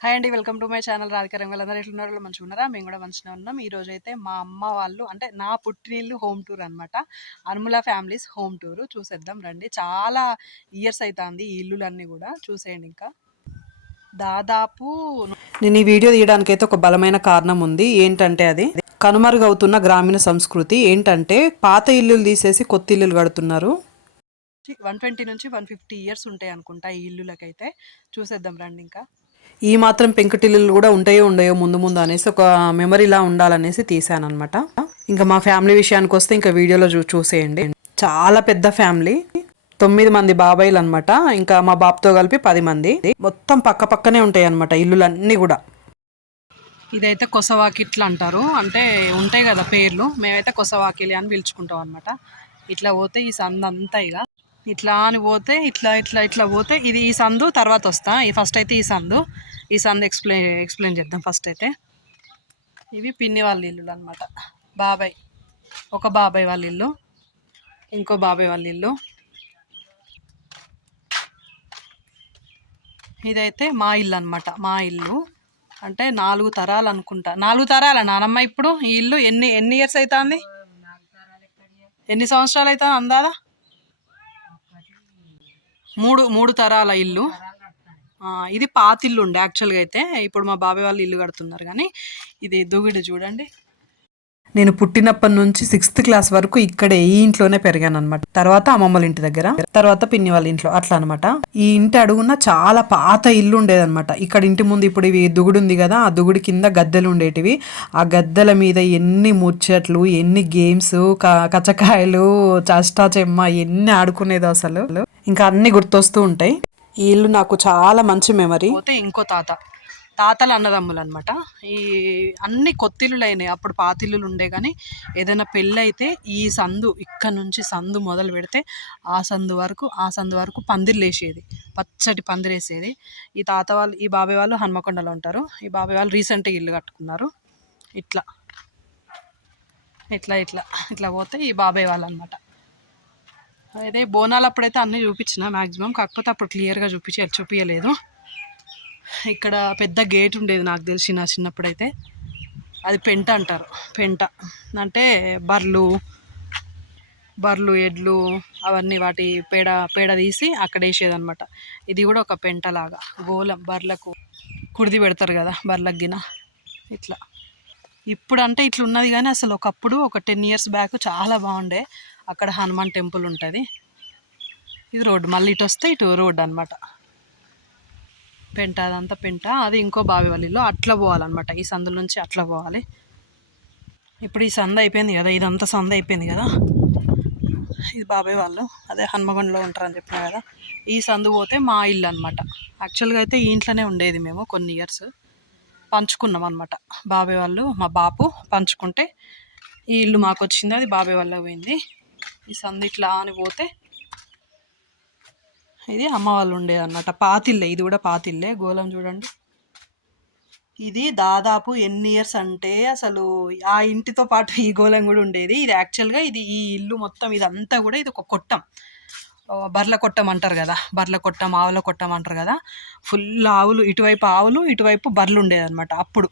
Hi అండి welcome to my channel రాధికారం వాళ్ళందరూ ఎట్లున్నారు? మంచిగా ఉన్నారా? మేము కూడా మంచిగా ఉన్నాం. ఈ రోజు అయితే మా అమ్మ వాళ్ళు అంటే నా పుట్టినీళ్ళు హోమ్ టూర్ అనమాట అనుముల ఫ్యామిలీస్ హోమ్ టూర్. చూసేద్దాం రండి. చాలా ఇయర్స్ అవుతుంది ఈ ఇల్లులన్నీ కూడా. చూసేయండి ఇంకా. దాదాపు నేను ఈ వీడియో తీయడానికి అయితే ఒక బలమైన కారణం ఉంది. ఏంటంటే అది కనుమరుగవుతున్న గ్రామీణ సంస్కృతి. ఏంటంటే పాత ఇల్లులు తీసేసి కొత్త ఇల్లులు కడుతున్నారు. వన్ ట్వంటీ నుంచి వన్ ఫిఫ్టీ ఇయర్స్ ఉంటాయి అనుకుంటా ఈ ఇల్లులకైతే. చూసేద్దాం రండి ఇంకా. ఈ మాత్రం పెంకుటిల్లులు కూడా ఉంటాయో ఉండయో ముందు ముందు అనేసి ఒక మెమరీలా ఉండాలనేసి తీసాను అనమాట ఇంకా మా ఫ్యామిలీ విషయానికి వస్తే ఇంకా వీడియోలో చూ చూసేయండి. చాలా పెద్ద ఫ్యామిలీ తొమ్మిది మంది బాబాయిలు అనమాట ఇంకా మా బాబుతో కలిపి పది మంది. మొత్తం పక్క పక్కనే ఉంటాయి అనమాట ఇల్లులన్నీ కూడా. ఇదైతే కొసవాకిట్లు అంటారు. అంటే ఉంటాయి కదా పేర్లు. మేమైతే కొసవాకిలి అని పిలుచుకుంటాం అనమాట ఇట్లా పోతే ఈ సందంతా అంతా ఇక ఇట్లా అని పోతే ఇట్లా ఇట్లా ఇట్లా పోతే ఇది ఈ సందు తర్వాత వస్తా. ఈ ఫస్ట్ అయితే ఈ సందు. ఈ సందు ఎక్స్ప్లెయిన్ ఎక్స్ప్లెయిన్ చేద్దాం ఫస్ట్ అయితే. ఇవి పిన్ని వాళ్ళ ఇల్లులు అనమాట బాబాయ్. ఒక బాబాయ్ వాళ్ళ ఇల్లు. ఇంకో బాబాయ్ వాళ్ళ ఇల్లు. ఇదైతే మా ఇల్లు అనమాట మా ఇల్లు. అంటే నాలుగు తరాలు అనుకుంటా. నాలుగు తరాల నానమ్మ ఇప్పుడు? ఈ ఇల్లు ఎన్ని ఎన్ని ఇయర్స్ అవుతుంది ఎన్ని సంవత్సరాలు అవుతుంది అందాదా? మూడు మూడు తరాల ఇల్లు. ఇది ఇది పాతిల్లు ఉండే యాక్చువల్గా అయితే. ఇప్పుడు మా బాబాయ్ వాళ్ళు ఇల్లు కడుతున్నారు కానీ ఇది దూగిడ చూడండి. నేను పుట్టినప్పటి నుంచి సిక్స్త్ క్లాస్ వరకు ఇక్కడే ఈ ఇంట్లోనే పెరిగాను అనమాట తర్వాత అమ్మమ్మల ఇంటి దగ్గర తర్వాత పిన్ని వాళ్ళ ఇంట్లో అట్లా అనమాట ఈ ఇంటి అడుగున చాలా పాత ఇల్లు ఉండేదన్నమాట. ఇక్కడ ఇంటి ముందు ఇప్పుడు ఇవి దుగుడు ఉంది కదా ఆ దుగుడు కింద గద్దెలు ఉండేటివి. ఆ గద్దెల మీద ఎన్ని ముచ్చట్లు ఎన్ని గేమ్స్ కచ్చకాయలు చష్టా చెమ్మ ఎన్ని ఆడుకునేదో అసలు. ఇంకా అన్ని గుర్తొస్తూ ఉంటాయి. ఈ ఇల్లు నాకు చాలా మంచి మెమరీ పోతే ఇంకో తాత. తాతల అన్నదమ్ములు అనమాట ఈ అన్ని కొత్తిల్లులు అయినాయి అప్పుడు పాతిల్లులు ఉండే కానీ ఏదైనా పెళ్ళి అయితే ఈ సందు ఇక్కడ నుంచి సందు మొదలు పెడితే ఆ సందు వరకు ఆ సందు వరకు పందిర్లు వేసేది పచ్చటి పందిరు వేసేది ఈ తాత వాళ్ళు ఈ బాబాయ్ వాళ్ళు హన్మకొండలో ఉంటారు. ఈ బాబాయ్ వాళ్ళు రీసెంట్గా ఇల్లు కట్టుకున్నారు. ఇట్లా. ఇట్లా ఇట్లా. ఇట్లా పోతే ఈ బాబాయ్ వాళ్ళు అనమాట అదే బోనాలు అప్పుడైతే అన్నీ చూపించిన మ్యాక్సిమం కాకపోతే అప్పుడు క్లియర్గా చూపించి చూపించలేదు ఇక్కడ పెద్ద గేట్ ఉండేది నాకు తెలిసి నా చిన్నప్పుడైతే. అది పెంట అంటారు. పెంట. అంటే బర్లు బర్లు ఎడ్లు అవన్నీ వాటి పేడ పేడ తీసి అక్కడ వేసేదన్నమాట. ఇది కూడా ఒక పెంట లాగా గోలం బర్లకు కుడిది పెడతారు కదా బర్లకు గిన. ఇట్లా. ఇప్పుడు అంటే ఇట్లా ఉన్నది కానీ అసలు ఒకప్పుడు ఒక టెన్ ఇయర్స్ బ్యాక్ చాలా బాగుండే. అక్కడ హనుమాన్ టెంపుల్ ఉంటుంది. ఇది రోడ్డు మళ్ళీ ఇటు వస్తే ఇటు రోడ్ అనమాట పెంట అదంతా పెంట. అది ఇంకో బావివల్లిలో అట్లా పోవాలన్నమాట. ఈ సందుల నుంచి అట్లా పోవాలి. ఇప్పుడు ఈ సంద అయిపోయింది కదా ఇదంతా సంద అయిపోయింది కదా. ఇది బాబాయ్ వాళ్ళు అదే హన్మకొండలో ఉంటారని చెప్పిన కదా. ఈ సందు పోతే మా ఇల్లు అనమాట యాక్చువల్గా అయితే ఈ ఇంట్లోనే ఉండేది మేము కొన్ని ఇయర్స్ పంచుకున్నాం అనమాట బాబాయ్ వాళ్ళు మా బాపు పంచుకుంటే ఈ ఇల్లు మాకు వచ్చింది అది బాబాయ్ వాళ్ళకి పోయింది. ఈ సందు ఇట్లా అని పోతే ఇది అమ్మ వాళ్ళు ఉండేది అనమాట పాతిల్లే ఇది కూడా పాతిల్లే. గోళం చూడండి. ఇది దాదాపు ఎన్ని ఇయర్స్ అంటే అసలు ఆ ఇంటితో పాటు ఈ గోళం కూడా ఉండేది. ఇది యాక్చువల్గా ఇది ఈ ఇల్లు మొత్తం ఇదంతా కూడా ఇది ఒక కొట్టం. బర్ల కొట్టం అంటారు కదా. బర్ల కొట్టం ఆవుల కొట్టం అంటారు కదా. ఫుల్ ఆవులు ఇటువైపు ఆవులు ఇటువైపు బర్రెలు ఉండేది అనమాట అప్పుడు.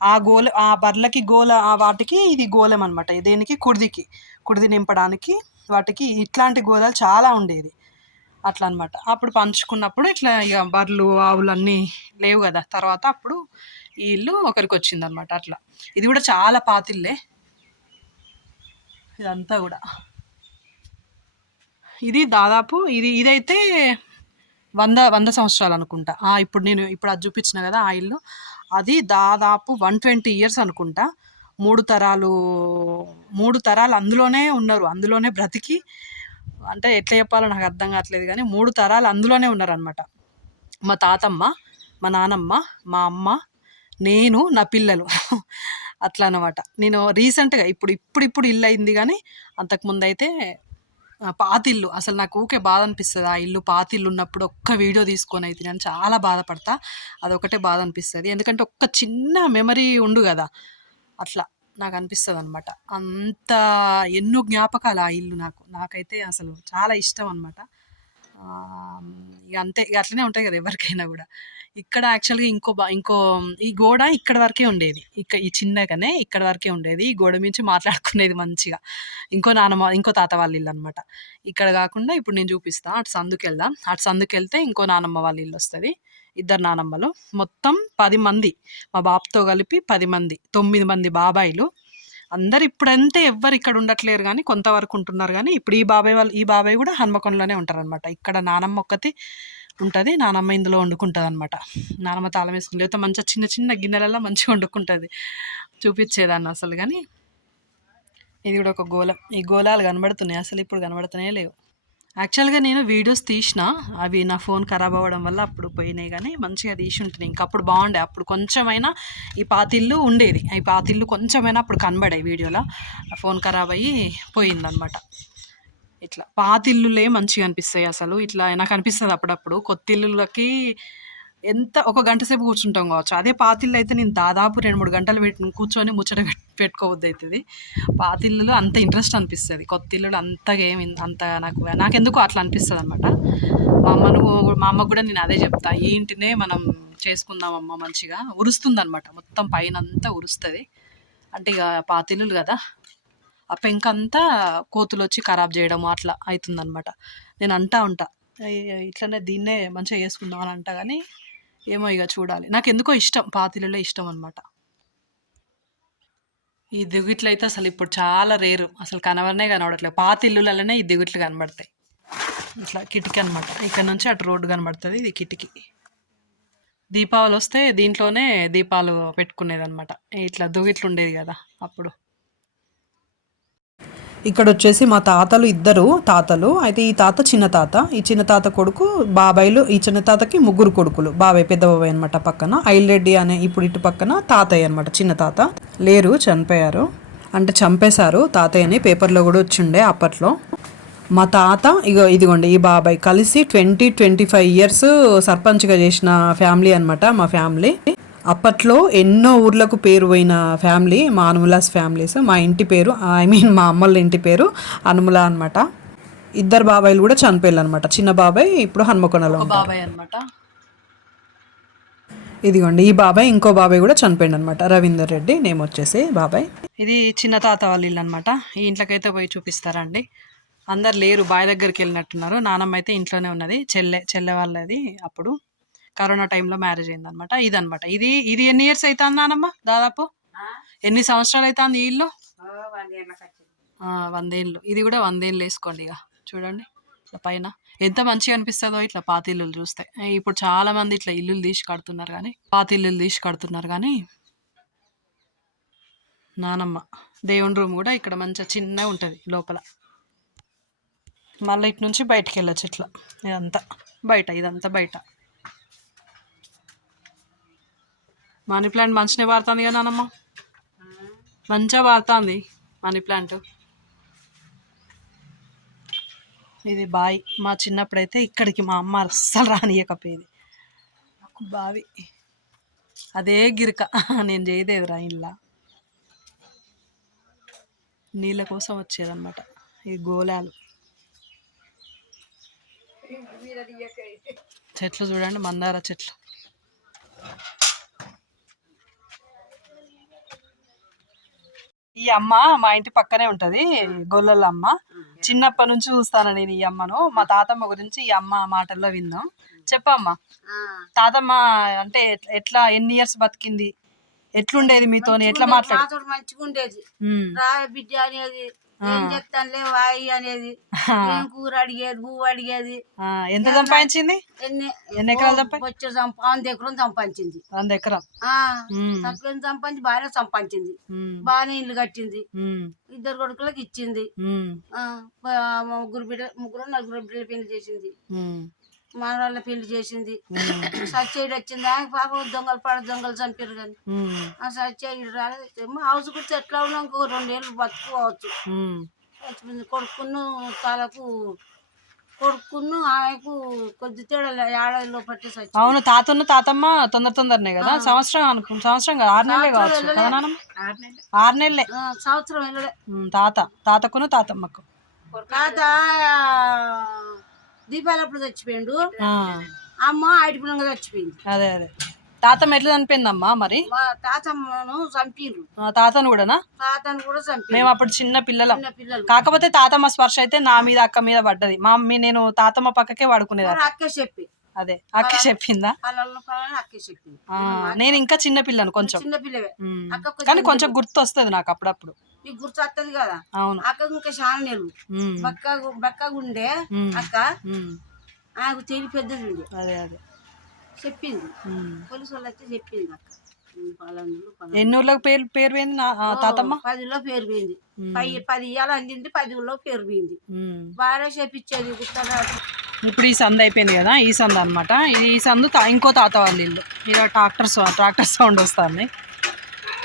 ఆ గోల ఆ బర్లకి గోల ఆ వాటికి ఇది గోలం అనమాట దేనికి? కుడిదికి. కుడిది నింపడానికి వాటికి ఇట్లాంటి గోదాలు చాలా ఉండేది అట్లా అనమాట అప్పుడు పంచుకున్నప్పుడు ఇట్లా ఇక బర్రెలు ఆవులు అన్నీ లేవు కదా. తర్వాత అప్పుడు ఈ ఇల్లు ఒకరికి వచ్చింది అనమాట అట్లా. ఇది కూడా చాలా పాతిల్లే. ఇదంతా కూడా. ఇది దాదాపు ఇది ఇదైతే వంద వంద సంవత్సరాలు అనుకుంటా. ఇప్పుడు నేను ఇప్పుడు అది చూపించిన కదా ఆ ఇల్లు. అది దాదాపు వన్ ట్వంటీ ఇయర్స్ అనుకుంటా. మూడు తరాలు మూడు తరాలు అందులోనే ఉన్నారు. అందులోనే బ్రతికి అంటే ఎట్లా చెప్పాలో నాకు అర్థం కావట్లేదు కానీ మూడు తరాలు అందులోనే ఉన్నారనమాట మా తాతమ్మ మా నానమ్మ మా అమ్మ నేను నా పిల్లలు. అట్లా అనమాట నేను రీసెంట్గా ఇప్పుడు ఇప్పుడు ఇప్పుడు ఇల్లు అయింది కానీ అంతకుముందు అయితే పాతిల్లు అసలు నాకు ఊకే బాధ అనిపిస్తుంది ఆ ఇల్లు పాతిల్లు ఉన్నప్పుడు ఒక్క వీడియో తీసుకొని అయితే నేను చాలా బాధపడతా. అదొకటే బాధ అనిపిస్తుంది ఎందుకంటే ఒక్క చిన్న మెమరీ ఉండు కదా. అట్లా నాకు అనిపిస్తుంది అనమాట అంత ఎన్నో జ్ఞాపకాలు ఆ ఇల్లు నాకు. నాకైతే అసలు చాలా ఇష్టం అనమాట ఇక అంతే ఇక అట్లనే ఉంటాయి కదా ఎవరికైనా కూడా. ఇక్కడ యాక్చువల్గా ఇంకో బా ఇంకో ఈ గోడ ఇక్కడ వరకే ఉండేది. ఇక్కడ ఈ చిన్నగానే ఇక్కడ వరకే ఉండేది. ఈ గోడ మించి మాట్లాడుకునేది మంచిగా. ఇంకో నానమ్మ ఇంకో తాత వాళ్ళ ఇల్లు అనమాట ఇక్కడ కాకుండా ఇప్పుడు నేను చూపిస్తాను అటు సందుకు వెళ్దాం. అటు సందుకు వెళ్తే ఇంకో నానమ్మ వాళ్ళ ఇల్లు వస్తుంది. ఇద్దరు నానమ్మలు. మొత్తం పది మంది. మా బాబుతో కలిపి పది మంది. తొమ్మిది మంది బాబాయిలు. అందరు ఇప్పుడంతే ఎవ్వరు ఇక్కడ ఉండట్లేరు కానీ కొంతవరకు ఉంటున్నారు కానీ ఇప్పుడు ఈ బాబాయ్ వాళ్ళు ఈ బాబాయ్ కూడా హన్మకొండలోనే ఉంటారనమాట ఇక్కడ నానమ్మ ఒక్కతి ఉంటుంది నానమ్మ ఇందులో వండుకుంటుంది అనమాట నానమ్మ తాళం వేసుకుంటే లేకపోతే మంచిగా చిన్న చిన్న గిన్నెలలో మంచిగా వండుకుంటుంది. చూపించేదాన్ని అసలు కానీ ఇది కూడా ఒక గోళం. ఈ గోళాలు కనబడుతున్నాయి అసలు ఇప్పుడు కనబడుతున్నాయే లేవు. యాక్చువల్గా నేను వీడియోస్ తీసిన అవి నా ఫోన్ ఖరాబ్ అవ్వడం వల్ల అప్పుడు పోయినాయి కానీ మంచిగా తీసి ఉంటున్నాయి ఇంకా అప్పుడు బాగుండే. అప్పుడు కొంచెమైనా ఈ పాతిల్లు ఉండేది. ఈ పాతిల్లు కొంచెమైనా అప్పుడు కనబడాయి వీడియోలో ఆ ఫోన్ ఖరాబ్ అయ్యి పోయిందనమాట ఇట్లా పాతిల్లులే మంచిగా అనిపిస్తాయి అసలు. ఇట్లా నాకు అనిపిస్తుంది అప్పుడప్పుడు. కొత్తిల్లులకి ఎంత ఒక గంట సేపు కూర్చుంటాం కావచ్చు. అదే పాతిల్లు అయితే నేను దాదాపు రెండు మూడు గంటలు పెట్టి కూర్చొని ముచ్చట పెట్టుకోవద్దు అవుతుంది పాతిల్లులో అంత ఇంట్రెస్ట్ అనిపిస్తుంది. కొత్త ఇల్లులు అంతగా ఏమి అంత నాకు నాకెందుకో అట్లా అనిపిస్తుంది అనమాట మా అమ్మను మా అమ్మకు కూడా నేను అదే చెప్తా. ఈ ఇంటినే మనం చేసుకుందాం అమ్మ మంచిగా. ఉరుస్తుంది అనమాట మొత్తం పైన అంతా ఉరుస్తుంది. అంటే ఇక పాతిల్లులు కదా. ఆ పెంక అంతా కోతులు వచ్చి ఖరాబ్ చేయడం అట్లా అవుతుందన్నమాట నేను అంటా ఉంటా ఇట్లనే దీన్నే మంచిగా చేసుకుందాం అని అంట కానీ ఏమో ఇక చూడాలి. నాకు ఎందుకో ఇష్టం పాతిలలో ఇష్టం అనమాట ఈ దిగుట్లు అయితే అసలు ఇప్పుడు చాలా రేరు. అసలు కనవరనే కనబడట్లేదు. పాత ఇల్లులలోనే ఈ దిగుట్లు కనబడతాయి. ఇట్లా కిటికీ అనమాట ఇక్కడ నుంచి అటు రోడ్డు కనబడుతుంది ఇది కిటికీ. దీపావళి వస్తే దీంట్లోనే దీపాలు పెట్టుకునేది అనమాట ఇట్లా దుగిట్లు ఉండేది కదా అప్పుడు. ఇక్కడ వచ్చేసి మా తాతలు ఇద్దరు తాతలు. అయితే ఈ తాత చిన్న తాత. ఈ చిన్న తాత కొడుకు బాబాయ్లు ఈ చిన్న తాతకి ముగ్గురు కొడుకులు. బాబాయ్ పెద్ద బాబాయ్ అనమాట పక్కన. ఐల్రెడ్డి అనే ఇప్పుడు ఇటు పక్కన తాతయ్య అనమాట చిన్న తాత. లేరు చనిపోయారు. అంటే చంపేశారు తాతయ్యని పేపర్లో కూడా వచ్చిండే అప్పట్లో. మా తాత ఇగో ఇదిగోండి ఈ బాబాయ్ కలిసి ట్వంటీ ట్వంటీ ఫైవ్ ఇయర్స్ సర్పంచ్గా చేసిన ఫ్యామిలీ అనమాట మా ఫ్యామిలీ. అప్పట్లో ఎన్నో ఊర్లకు పేరు పోయిన ఫ్యామిలీ మా అనుములాస్ ఫ్యామిలీస్. మా ఇంటి పేరు ఐ మీన్ మా అమ్మల ఇంటి పేరు అనుముల అన్నమాట. ఇద్దరు బాబాయిలు కూడా చనిపోయారు అనమాట చిన్న బాబాయ్ ఇప్పుడు హన్మకొండలో. బాబాయ్ అనమాట ఇదిగోండి ఈ బాబాయ్ ఇంకో బాబాయ్ కూడా చనిపోయింది అనమాట రవీందర్ రెడ్డి నేమ్ వచ్చేసి బాబాయ్. ఇది చిన్న తాత వాళ్ళ ఇల్లు అనమాట ఈ ఇంట్లోకైతే పోయి చూపిస్తారండి. అందరు లేరు బాయ్ దగ్గరికి వెళ్ళినట్టున్నారు. నానమ్మ అయితే ఇంట్లోనే ఉన్నది. చెల్లె చెల్లె వాళ్ళది అప్పుడు. కరోనా టైంలో మ్యారేజ్ అయిందనమాట. ఇదనమాట. ఇది ఇది ఎన్ని ఇయర్స్ అవుతుంది నానమ్మ? దాదాపు? ఎన్ని సంవత్సరాలు అవుతుంది ఈ ఇల్లు? వందేళ్ళు ఇది కూడా వందేళ్ళు వేసుకోండి ఇక. చూడండి. ఇట్లా పైన. ఎంత మంచిగా అనిపిస్తుందో ఇట్లా పాత ఇల్లులు చూస్తే. ఇప్పుడు చాలా మంది ఇట్లా ఇల్లులు తీసి కడుతున్నారు కానీ పాత ఇల్లులు తీసి కడుతున్నారు కానీ నానమ్మ దేవుని రూమ్ కూడా ఇక్కడ మంచిగా చిన్నగా ఉంటుంది లోపల. మళ్ళీ ఇటు నుంచి బయటికి వెళ్ళచ్చు ఇట్లా. ఇదంతా. బయట ఇదంతా బయట. మనీ ప్లాంట్ మంచిగా వాడుతుంది కదా నానమ్మ? మంచిగా వాడుతుంది మనీ ప్లాంట్. ఇది బావి మా చిన్నప్పుడైతే ఇక్కడికి మా అమ్మ అస్సలు రానియకపోయేది. బావి. అదే గిరక. నేను చేయలేదు రా ఇల్లా. నీళ్ళ కోసం వచ్చేదన్నమాట. ఈ గోళాలు. చెట్లు చూడండి మందార చెట్లు. ఈ అమ్మ మా ఇంటి పక్కనే ఉంటది గొల్లల అమ్మ. చిన్నప్పటి నుంచి చూస్తాను నేను ఈ అమ్మను. మా తాతమ్మ గురించి ఈ అమ్మ మాటల్లో విన్నాం చెప్పమ్మా. తాతమ్మ అంటే ఎట్ల- ఎన్ని ఇయర్స్ బతికింది? ఎట్లుండేది మీతోని? ఎట్లా మాట్లాడు. మాతో మంచిగా ఉండేది బిడ్డ అనేది ఏం చెప్తానులే వాయి అనేది. కూర అడిగేది పువ్వు అడిగేది. ఎంత సంపాదించింది? ఎన్ని ఎన్ని ఎకరాలు వచ్చే సంప వంద ఎకరం సంపాదించింది. వంద ఎకరం. తక్కువ సంపాదించి బాగానే సంపాదించింది. బాగానే ఇల్లు కట్టింది. ఇద్దరు కొడుకులకు ఇచ్చింది. ముగ్గురు బిడ్డ ముగ్గురు నలుగురు బిడ్డల పెళ్ళి చేసింది. ఉమ్, మనవాళ్ళ పెళ్ళి చేసింది. ఉమ్, సచ్చేడు వచ్చింది పాప దొంగలు పాడ దొంగలు చంపారు కానీ. ఆ సచ్చేడు రాలేదు. మా హౌస్ గురించి ఎట్లా ఉన్నాం ఇంకో రెండేళ్ళు బతుకోవచ్చు. చచ్చిపోయింది కొడుకును తలకు కొడుకును ఆమెకు కొద్ది తేడా ఏడాదిలో పట్టి చచ్చి అవును తాతను తాతమ్మ తొందర తొందరనే కదా? సంవత్సరం అనుకు సంవత్సరం కదా ఆరు నెలలే కావచ్చు. ఆరు నెలలే. సంవత్సరం వెళ్ళలే. తాత తాతకును తాతమ్మకు. తాత దీపాలప్పుడు చచ్చిపోయిండు. అమ్మ ఆడిపిల్లంగా చచ్చిపోయింది. అదే అదే. తాతమ్మ ఎట్లా చనిపోయిందమ్మా మరి? తాతమ్మను చంపిండ్రు ఆ, తాతను కూడానా? తాతను కూడా చంపిండ్రు మేము అప్పుడు చిన్న పిల్లలం. కాకపోతే తాతమ్మ స్పర్శ అయితే నా మీద అక్క మీద పడ్డది. మా మమ్మీ నేను తాతమ్మ పక్కకే పడుకునేదా మరి అక్కే చెప్పి. అదే అక్క చెప్పిందా? నేను ఇంకా చిన్న పిల్లను కొంచెం. చిన్న పిల్లవే. ఉమ్. అక్క కొంచెం కానీ కొంచెం గుర్తు వస్తుంది నాకు అప్పుడప్పుడు. నీకు గుర్తు వస్తుంది కదా? అవును. అక్క ఇంకా చాలా ఉమ్, బక్క బక్కగా ఉండే అక్క. నాకు తెలివి పెద్దది ఉండే. అదే అదే. చెప్పింది. పోలీసు వాళ్ళు అయితే చెప్పింది అక్క. ఉమ్, పలానాలు పలానా. ఎన్ని ఊర్లకు పేరు పేరు పోయింది తాతమ్మ? పదిలో పేరు పోయింది. పది పది ఇయ్యాలు అందింది పది ఊళ్ళో పేరు పోయింది. బాగా చెప్పించేది గుర్తరాదు ఇప్పుడు ఈ సంద అయిపోయింది కదా ఈ సంద అనమాట ఈ సందు తా- ఇంకో తాత వాళ్ళ ఇల్లు. ఇలా ట్రాక్టర్ ట్రాక్టర్ సౌండ్ వస్తుంది.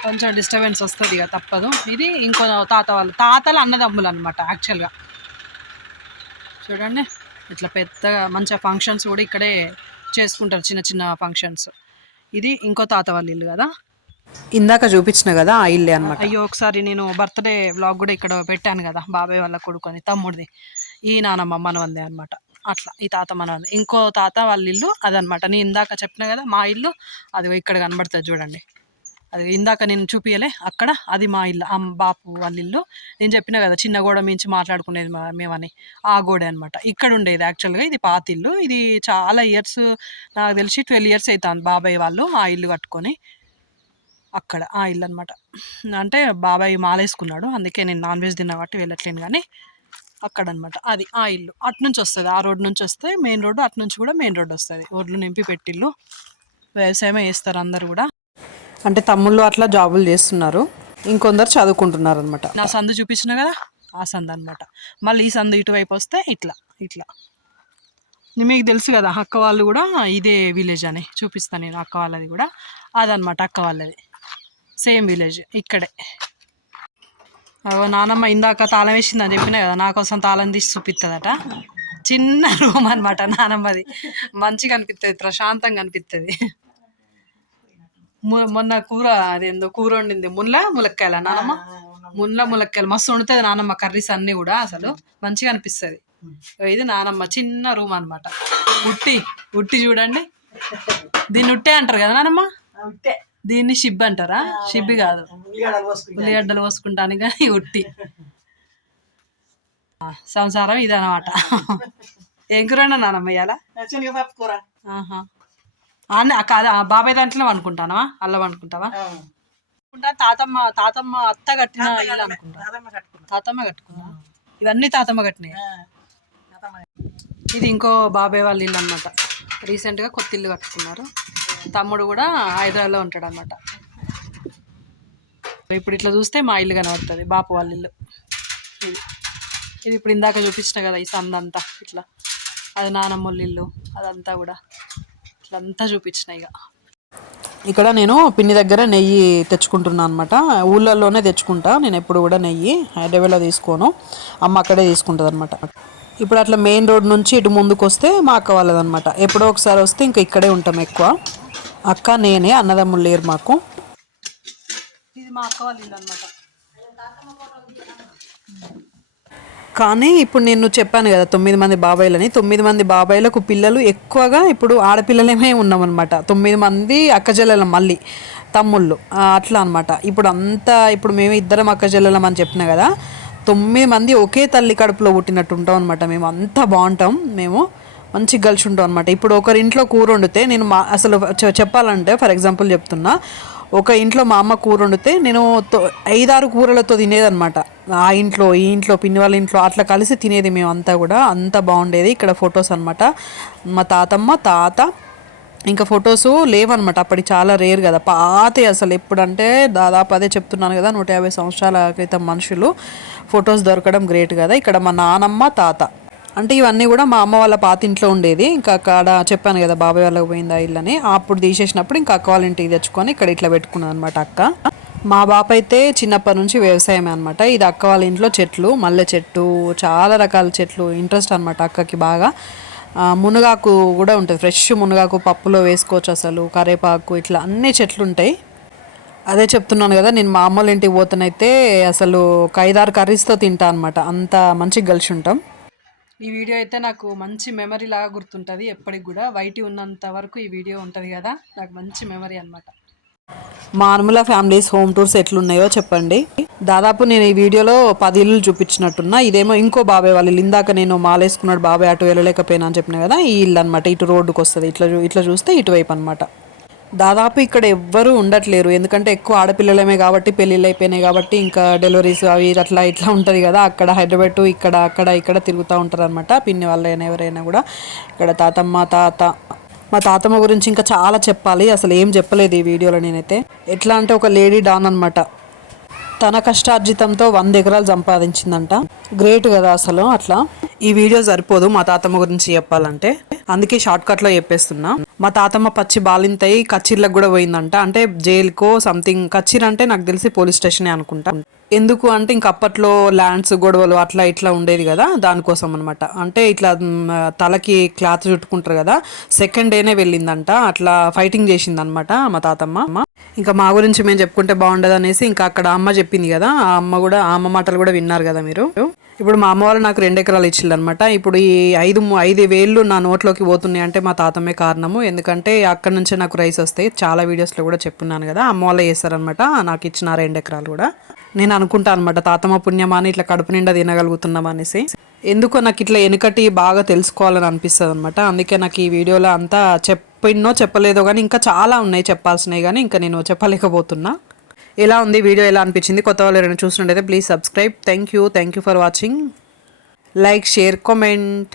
కొంచెం డిస్టర్బెన్స్ వస్తుంది ఇక తప్పదు. ఇది ఇంకో తాత వాళ్ళు తాతలు అన్నదమ్ములు అనమాట యాక్చువల్గా చూడండి ఇట్లా పెద్దగా మంచిగా ఫంక్షన్స్ కూడా ఇక్కడే చేసుకుంటారు చిన్న చిన్న ఫంక్షన్స్ ఇది ఇంకో తాత వాళ్ళ ఇల్లు కదా. ఇందాక చూపించిన కదా ఆ ఇల్లే అనమాట అయ్యో ఒకసారి నేను బర్త్డే వ్లాగ్ కూడా ఇక్కడ పెట్టాను కదా బాబాయ్ వాళ్ళ కొడుకుని తమ్ముడిది. ఈ నానమ్మ మనవందే అనమాట అట్లా. ఈ తాత మన ఇంకో తాత వాళ్ళ ఇల్లు అదనమాట నేను ఇందాక చెప్పిన కదా మా ఇల్లు? అది ఇక్కడ కనబడుతుంది చూడండి. అది ఇందాక నేను చూపించలే అక్కడ అది మా ఇల్లు అమ్మ బాపు వాళ్ళ ఇల్లు. నేను చెప్పిన కదా చిన్న గోడ మించి మాట్లాడుకునేది మేమని. ఆ గోడ అనమాట ఇక్కడ ఉండేది యాక్చువల్గా ఇది పాత ఇల్లు. ఇది చాలా ఇయర్స్ నాకు తెలిసి ట్వెల్వ్ ఇయర్స్ అవుతుంది బాబాయ్ వాళ్ళు ఆ ఇల్లు కట్టుకొని. అక్కడ ఆ ఇల్లు అనమాట అంటే బాబాయ్ మాలేసుకున్నాడు. అందుకే నేను నాన్ వెజ్ తిన్నా కాబట్టి వెళ్ళట్లేను కానీ. అక్కడ అనమాట అది ఆ ఇల్లు. అటు నుంచి వస్తుంది ఆ రోడ్ నుంచి వస్తే మెయిన్ రోడ్డు అటు నుంచి కూడా మెయిన్ రోడ్ వస్తుంది. ఒడ్లు నింపి పెట్టిల్లు. వ్యవసాయమే చేస్తారు అందరు కూడా. అంటే తమ్ముళ్ళు అట్లా జాబులు చేస్తున్నారు. ఇంకొందరు చదువుకుంటున్నారు అనమాట నా సందు చూపించిన కదా? ఆ సందు అనమాట మళ్ళీ ఈ సందు ఇటువైపు వస్తే ఇట్లా ఇట్లా. మీకు తెలుసు కదా అక్క వాళ్ళు కూడా ఇదే విలేజ్ అని చూపిస్తాను నేను అక్క వాళ్ళది కూడా. అదనమాట అక్క వాళ్ళది. సేమ్ విలేజ్ ఇక్కడే. నానమ్మ ఇందాక తాళం వేసిందని చెప్పిన కదా నా కోసం తాళం తీసి చూపిస్తుందట చిన్న రూమ్ అనమాట నానమ్మది. మంచిగా అనిపిస్తుంది ప్రశాంతంగా అనిపిస్తుంది మొన్న కూర అదేందో కూర వండింది. ముల్ల ములక్కాయల నానమ్మ? ముల్ల ములక్కాయలు. మస్తు వండుతుంది నానమ్మ కర్రీస్ అన్ని కూడా అసలు. మంచిగా అనిపిస్తుంది. ఇది నానమ్మ చిన్న రూమ్ అన్నమాట. ఉట్టి ఉట్టి చూడండి. దీన్ని ఉట్టే అంటారు కదా నానమ్మ? దీన్ని షిబ్ అంటారా? షిబ్బి కాదు. ఉల్లిగడ్డలు పోసుకుంటాను కానీ ఉట్టి. సంసారం ఇదనమాట ఏం కూర నానమ్మ ఇవాళ కాదు బాబాయ్ దాంట్లో అనుకుంటానా అల్లం అనుకుంటావా అనుకుంటా తాతమ్మ తాతమ్మ అత్త కట్టిన ఇల్లు అనుకుంటా. తాతమ్మ కట్టుకున్నా ఇవన్నీ తాతమ్మ కట్టినాయి? ఇది ఇంకో బాబాయ్ వాళ్ళ ఇల్లు అనమాట రీసెంట్గా కొత్త ఇల్లు కట్టుకున్నారు. తమ్ముడు కూడా హైదరాబాద్లో ఉంటాడు అనమాట ఇప్పుడు ఇట్లా చూస్తే మా ఇల్లు కనబడుతుంది బాపు వాళ్ళ ఇల్లు. ఇది ఇది ఇప్పుడు ఇందాక చూపించిన కదా ఈ సందంతా ఇట్లా. అది నానమ్మ వాళ్ళ ఇల్లు అదంతా కూడా. ఇట్లా అంతా చూపించిన ఇక. ఇక్కడ నేను పిన్ని దగ్గర నెయ్యి తెచ్చుకుంటున్నాను అనమాట. ఊళ్ళల్లోనే తెచ్చుకుంటా నేను ఎప్పుడు కూడా నెయ్యి హైదరాబాద్లో తీసుకోను. అమ్మ అక్కడే తీసుకుంటుంది అనమాట. ఇప్పుడు అట్లా మెయిన్ రోడ్ నుంచి ఇటు ముందుకు వస్తే మా అక్క వాళ్ళదనమాట. ఎప్పుడో ఒకసారి వస్తే ఇంకా ఇక్కడే ఉంటాం ఎక్కువ. అక్క నేనే అన్నదమ్ములు లేరు మాకు. ఇది మా అక్క వాళ్ళ ఇల్లు అనమాట కానీ ఇప్పుడు నేను చెప్పాను కదా తొమ్మిది మంది బాబాయిలని. తొమ్మిది మంది బాబాయిలకు పిల్లలు ఎక్కువగా ఇప్పుడు ఆడపిల్లలేమే ఉన్నామన్నమాట. తొమ్మిది మంది అక్కజెల్లెలం మళ్ళీ తమ్ముళ్ళు. అట్లా అనమాట ఇప్పుడు అంతా ఇప్పుడు మేము ఇద్దరం అక్కజెల్లెలం అని చెప్పిన కదా తొమ్మిది మంది ఒకే తల్లి కడుపులో పుట్టినట్టు ఉంటాం అనమాట మేము అంతా బాగుంటాం మేము. మంచి కలిసి ఉంటాం అనమాట ఇప్పుడు ఒకరి ఇంట్లో కూర వండితే నేను మా అసలు చెప్పాలంటే ఫర్ ఎగ్జాంపుల్ చెప్తున్నా ఒక ఇంట్లో మా అమ్మ కూర వండితే నేను ఐదారు కూరలతో తినేదనమాట ఆ ఇంట్లో ఈ ఇంట్లో పిన్ని వాళ్ళ ఇంట్లో అట్లా కలిసి తినేది మేము అంతా కూడా. అంత బాగుండేది ఇక్కడ ఫొటోస్ అనమాట మా తాతమ్మ తాత ఇంకా ఫొటోస్ లేవన్నమాట. అప్పటి చాలా రేర్ కదా. పాతే అసలు ఎప్పుడంటే దాదాపు అదే చెప్తున్నాను కదా నూట యాభై సంవత్సరాల క్రితం మనుషులు ఫొటోస్ దొరకడం గ్రేట్ కదా. ఇక్కడ మా నానమ్మ తాత. అంటే ఇవన్నీ కూడా మా అమ్మ వాళ్ళ పాత ఇంట్లో ఉండేది. ఇంకా అక్కడ చెప్పాను కదా బాబాయ్ వాళ్ళకి పోయిందా ఇల్లని. అప్పుడు తీసేసినప్పుడు ఇంకా అక్క వాళ్ళ ఇంటికి తెచ్చుకొని ఇక్కడ ఇట్లా పెట్టుకున్నాను అనమాట అక్క. మా బాప అయితే చిన్నప్పటి నుంచి వ్యవసాయమే అనమాట ఇది అక్క వాళ్ళ ఇంట్లో చెట్లు మల్లె చెట్టు చాలా రకాల చెట్లు ఇంట్రెస్ట్ అనమాట అక్కకి బాగా. మునగాకు కూడా ఉంటుంది. ఫ్రెష్ మునగాకు పప్పులో వేసుకోవచ్చు అసలు కరేపాకు ఇట్లా అన్ని చెట్లు ఉంటాయి. అదే చెప్తున్నాను కదా నేను మా అమ్మోళ్ళ ఇంటికి పోతానైతే అసలు ఒక ఐదారు కర్రీస్తో తింటా అనమాట అంత మంచిగా కలిసి ఉంటాం. ఈ వీడియో అయితే నాకు మంచి మెమరీ లాగా గుర్తుంటుంది. ఎప్పటికి కూడా వైటి ఉన్నంత వరకు ఈ వీడియో ఉంటుంది కదా. నాకు మంచి మెమరీ అనమాట మార్ముల ఫ్యామిలీస్ హోమ్ టూర్స్ ఎట్లున్నాయో చెప్పండి. దాదాపు నేను ఈ వీడియోలో పది ఇల్లు చూపించినట్టున్నా. ఇదేమో ఇంకో బాబాయ్ వాళ్ళు ఇల్లు. ఇందాక నేను మాలేసుకున్నాడు బాబాయ్ అటు వెళ్ళలేకపోయినా అని చెప్పిన కదా ఈ ఇల్లు అనమాట ఇటు రోడ్డుకి వస్తుంది ఇట్లా చూ- ఇట్లా చూస్తే ఇటువైపు అనమాట దాదాపు ఇక్కడ ఎవ్వరూ ఉండట్లేరు. ఎందుకంటే ఎక్కువ ఆడపిల్లలమే కాబట్టి పెళ్ళిళ్ళు అయిపోయినాయి కాబట్టి ఇంకా డెలివరీస్ అవి అట్లా ఇట్లా ఉంటుంది కదా. అక్కడ హైదరాబాద్ ఇక్కడ అక్కడ ఇక్కడ తిరుగుతూ ఉంటారు అనమాట పిన్ని వాళ్ళైనా ఎవరైనా కూడా. ఇక్కడ తాతమ్మ తాత. మా తాతమ్మ గురించి ఇంకా చాలా చెప్పాలి. అసలు ఏం చెప్పలేదు ఈ వీడియోలో నేనైతే. ఎట్లా అంటే ఒక లేడీ డాన్ అనమాట తన కష్టార్జితంతో వంద ఎకరాలు సంపాదించిందంట. గ్రేట్ కదా అసలు అట్లా. ఈ వీడియో సరిపోదు మా తాతమ్మ గురించి చెప్పాలంటే. అందుకే షార్ట్ కట్ చెప్పేస్తున్నా. మా తాతమ్మ పచ్చి బాలింతయి కచ్చిర్లకు కూడా పోయిందంట. అంటే జైలుకో సంథింగ్ కచ్చిర్ అంటే నాకు తెలిసి పోలీస్ స్టేషనే అనుకుంటా. ఎందుకు అంటే ఇంక అప్పట్లో ల్యాండ్స్ గొడవలు అట్లా ఇట్లా ఉండేది కదా దానికోసం అనమాట అంటే ఇట్లా తలకి క్లాత్ చుట్టుకుంటారు కదా సెకండ్ డేనే వెళ్ళిందంట. అట్లా ఫైటింగ్ చేసింది అనమాట మా తాతమ్మ. ఇంకా మా గురించి మేము చెప్పుకుంటే బాగుండదు అనేసి ఇంకా అక్కడ అమ్మ చెప్పింది కదా ఆ అమ్మ కూడా ఆ అమ్మ మాటలు కూడా విన్నారు కదా మీరు. ఇప్పుడు మా అమ్మ నాకు రెండు ఎకరాలు ఇచ్చిళ్ళు అనమాట ఇప్పుడు ఈ ఐదు ఐదు వేళ్ళు నా నోట్లోకి పోతున్నాయి అంటే మా తాతమ్మే కారణము. ఎందుకంటే అక్కడ నుంచే నాకు రైస్ వస్తాయి. చాలా వీడియోస్లో కూడా చెప్పున్నాను కదా. అమ్మ వాళ్ళు చేస్తారనమాట. నాకు ఇచ్చిన రెండు ఎకరాలు కూడా. నేను అనుకుంటా అనమాట తాతమ్మ పుణ్యమా అని ఇట్లా కడుపు నిండా తినగలుగుతున్నాం అనేసి. ఎందుకో నాకు ఇట్లా వెనుకటి బాగా తెలుసుకోవాలని అనిపిస్తుంది అనమాట అందుకే నాకు ఈ వీడియోలో అంతా చెప్పినో చెప్పలేదో కానీ ఇంకా చాలా ఉన్నాయి చెప్పాల్సినవి కానీ ఇంకా నేను చెప్పలేకపోతున్నా. ఎలా ఉంది వీడియో ఎలా అనిపించింది కొత్త వాళ్ళు ఎవరైనా చూసినట్టయితే please subscribe thank you thank you for watching like share comment